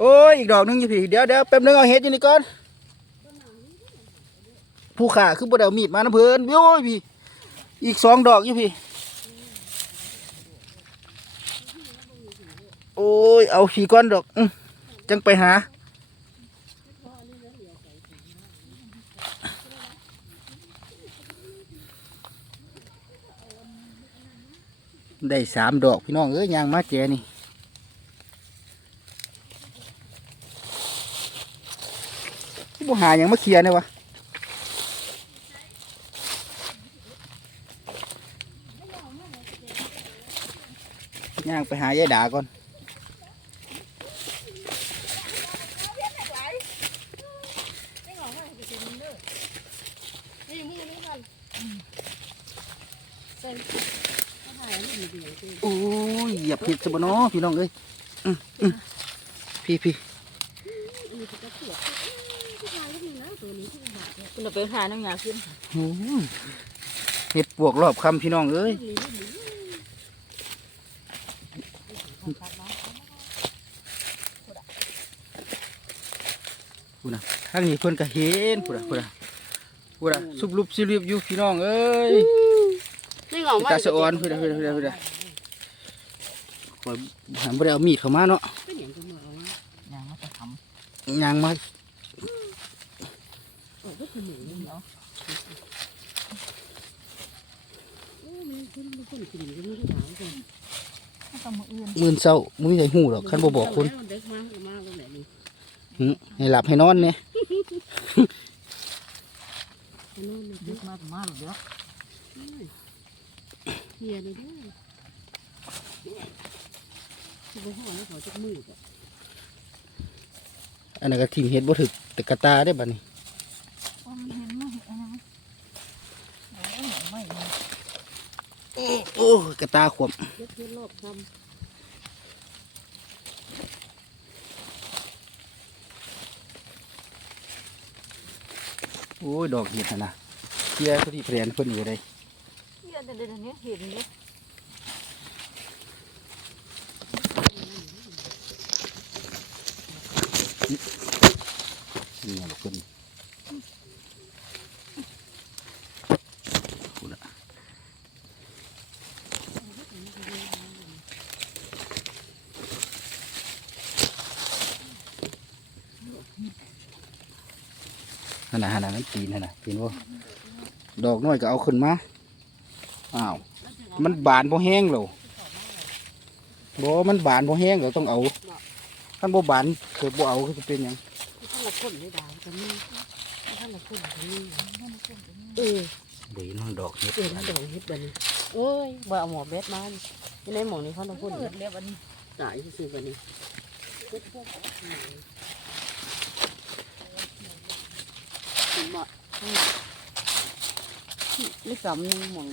โอ้ยอีกดอกหนึงอยู่พี่เดี๋ยวเดี๋ยวแป๊บนึงเอาเห็ดอยู่นี่ก่อนผู้ขาคือบ่ได้เอามีดมานะเพิ่นโอ้ยพี่ อีกสองดอกอยู่พี่ โอ้ยเอาขี่ก้อนดอกอจังไปหาได้สามดอกพี่น้องเอ้ยยางมาแจนี่ บ่หาหยังมาเคลียร์เนี่ยวะย่างไปหายายดาก่อนนี่มือนี่มันใส่ก็ถ่ายอันโอ้ยเหยียบผิดสบนาะพี่น้องเอ้ยพี่พี่ อันนี้ก็จะเสียบที่ถ่ายก็มีนะตัวนี้ที่บาดเนี่ยคุณเอาไปหาน้ำยาขึ้นโอ้ยเห็ดปวกรอบคำพี่น้องเอ้ยนี่นี่นี่พูดนะทางนี้เพิ่นก็เห็นพูดนะพูดนะพูดนะสุบลุบสิริบอยู่พี่น้องเอ้ยนี่เหงามาตาสะออนพูดนะพูดนะพูดนะพูดนะข่อยหันบ่ได้เอามีดเข้ามาเนาะเป็นอย่างที่มา เอามายางมันจะทยางมาโอ้ก็คือหมูเนาะโอ้มันคนมันคนกินก็ไม่ได้ถามกันำมันต้องมืออื่นมื่นเศร้ามึงใส่หูหรอกคันบ่บอกคุณเด็กมากมากตรงไหนนี่หึให้หลับให้นอนเนี่ยนู่นนี่ดึกมาถึงมาหรือเดี๋ยวเฮียเลยด้วยที่ไปห่อแล้วเขาจะมือกับอันนั้นก็ทิ่มเห็ดบ่ถึกแต่กระตาได้อบัดนี้ อ๋อมันเห็นไหมเห็นอะไรไหมโอ้ยไม่เลย โอ้ยกระตาขวมเล็กเล็กรอบทำโอ้ยดอกเห็ดน่ะนะเที่ยพอดีแผนเพิ่นอยู่ได้เนี่ยเดี๋ยวเดี๋ยวนี้เห็นเนี่ยนี่ลูกเพิ่น นั่นน่ะหั่นน่ะมันปีนนั่นน่ะปีนบ่ดอกน้อยก็เอาขึ้นมาอ้าวมันบานพอแห้งแล้วบ่มันบานพอแห้งแล้วต้องเอาท่านบ่บานเกิดบ่เอาก็จะเป็นหยังท่านละคนได้ดาวกันนี่ท่านละคนกันนี่เออเดี๋ยวน้องดอกเห็ดเออดอกเฮ็ดบัดนี้โอ้ยบ่เอาหมอเบ็ดมาที่ในหมองนี้เขาละคนเปิดเรียบอันนี้ตายซื่อๆบัดนี้เหมาะ นี่สำนึงหมอง